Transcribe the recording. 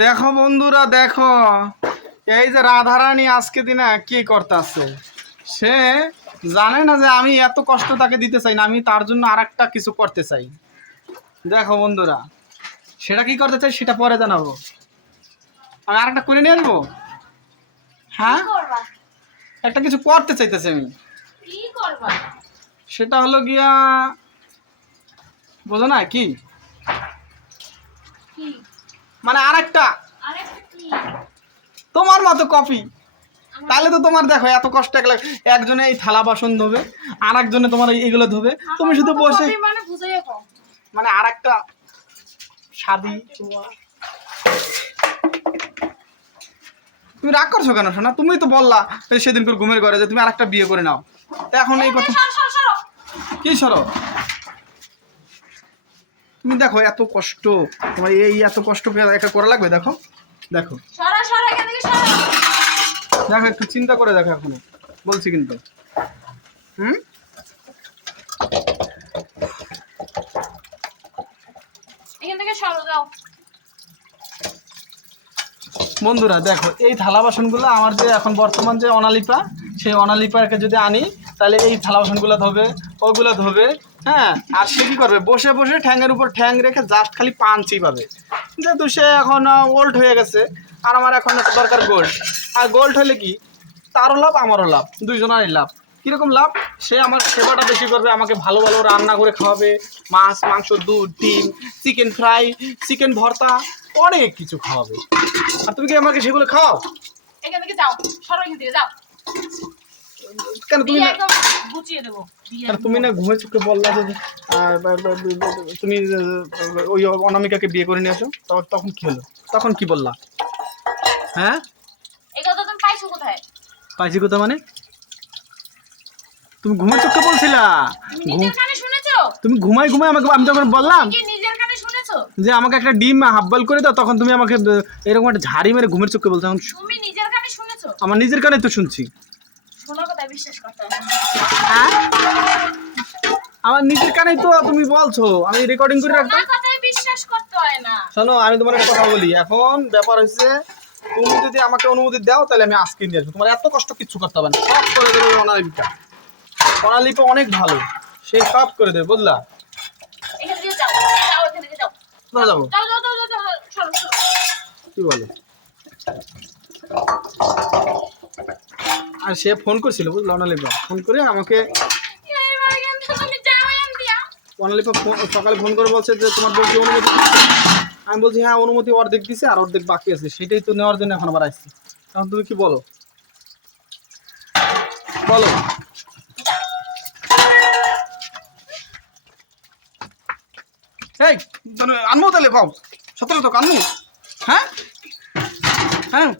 দেখো বন্ধুরা দেখো। এই যে রাধারানী আজকে দিনে কি করতেছে? সে জানে না যে আমি এত কষ্ট তাকে দিতে চাই না আমি তার জন্য আর কিছু করতে চাই। দেখো বন্ধুরা সেটা কি করতে চাই সেটা পরে জানাব। আমি আর একটা করে নিয়ে আসব হ্যাঁ? একটা কিছু করতে চাইতেছি আমি। সেটা হলো গিয়া বোঝো না কি? কি? মানে আর একটা তোমার মতো কপি। তাহলে তো তোমার দেখো এত কষ্ট একলা একজনে এই থালা বাসন ধোবে আর একজনে তোমার এইগুলো ধোবে। তুমি শুধু বসে মানে আর একটা শাদি তুমি রাগ করছ কেন শোনা তুমি তো বললা সেদিন করে ঘুমের ঘরে যে তুমি আর একটা বিয়ে করে নাও। তা এখন এই কথা কি সরো? তুমি দেখো এত কষ্ট তোমার এই এত কষ্ট করে একটা করা লাগবে দেখো দেখো। দেখো একটু চিন্তা করে দেখো এখনও বলছি কিন্তু। হুম? বন্ধুরা দেখো এই থালা বাসনগুলো আমার যে এখন বর্তমান যে অনালিপা সেই অনালিপাকে যদি আনি তাহলে এই থালা বাসনগুলো ধোবে ওগুলো ধোবে হ্যাঁ আর সে কি করবে? বসে বসে ঠ্যাংয়ের উপর ঠ্যাং রেখে জাস্ট খালি পাঞ্চই পাবে যেহেতু সে এখন ওল্ড হয়ে গেছে, আর আমার এখন একটা দরকার গোল্ড আর গোল্ড হলে কি? তারও লাভ, আমারও লাভ, দুইজনেরই লাভ। কীরকম লাভ? সে আমার সেবাটা বেশি করবে, আমাকে ভালো ভালো রান্না করে খাওয়াবে, মাছ, মাংস, দুধ, ডিম চিকেন ফ্রাই চিকেন ভর্তা, অনেক কিছু খাওয়াবে। আর তুমি কি আমাকে সেগুলো খাও এখান থেকে যাও, সরো এখান থেকে, যাও। কেন তুমি না গুছিয়ে দেবো কেন তুমি না ঘুমে চোখে বললা যে তুমি ওই অনামিকাকে বিয়ে করে নিয়ে আসো তখন তখন কি হলো? তখন কি বললা? হ্যাঁ? এই কথা তুমি পাইছো কোথায়? পাইছি মানে? তুমি ঘুমে চোখে বলছিলা। তুমি ঘুমাই ঘুমাই আমাকে আমি যখন বললাম যে আমাকে একটা ডিম হাফ বয়েল করে দাও তখন তুমি আমাকে এরকম একটা ঝাড়ি মেরে ঘুমের চোখে বলছো। আমার নিজের কানে তো শুনছি। বিশ্বাস করতে হ্যাঁ? আমার নিজের কানেই তো তুমি বলছো আমি রেকর্ডিং করে রাখতাম। বিশ্বাস করতে হয় না। শোনো আমি তোমার একটা কথা বলি। এখন ব্যাপার হচ্ছে তুমি যদি আমাকে অনুমতি দাও তাহলে আমি আজকে নিয়ে আসব। তোমার এত কষ্ট কিচ্ছু করতে হবে না। সব করে দেবে অনালিপা অনালিপা অনেক ভালো। সে সব করে দেবে বুঝলা? যাব? কি বলে? আর সে ফোন করছিল, বুঝলা অনালিপা ফোন করে আমাকে অনালিপা ফোন সকালে ফোন করে বলছে যে, তোমার বলছি অনুমতি আমি বলছি হ্যাঁ অনুমতি অর্ধেক দিছে আর অর্ধেক বাকি আছে। সেটাই তো নেওয়ার জন্য এখন আবার আসছি। এখন তুমি কি বলো? বলো। এই আনব তাহলে পাও সতেরো তো আনব হ্যাঁ? হ্যাঁ?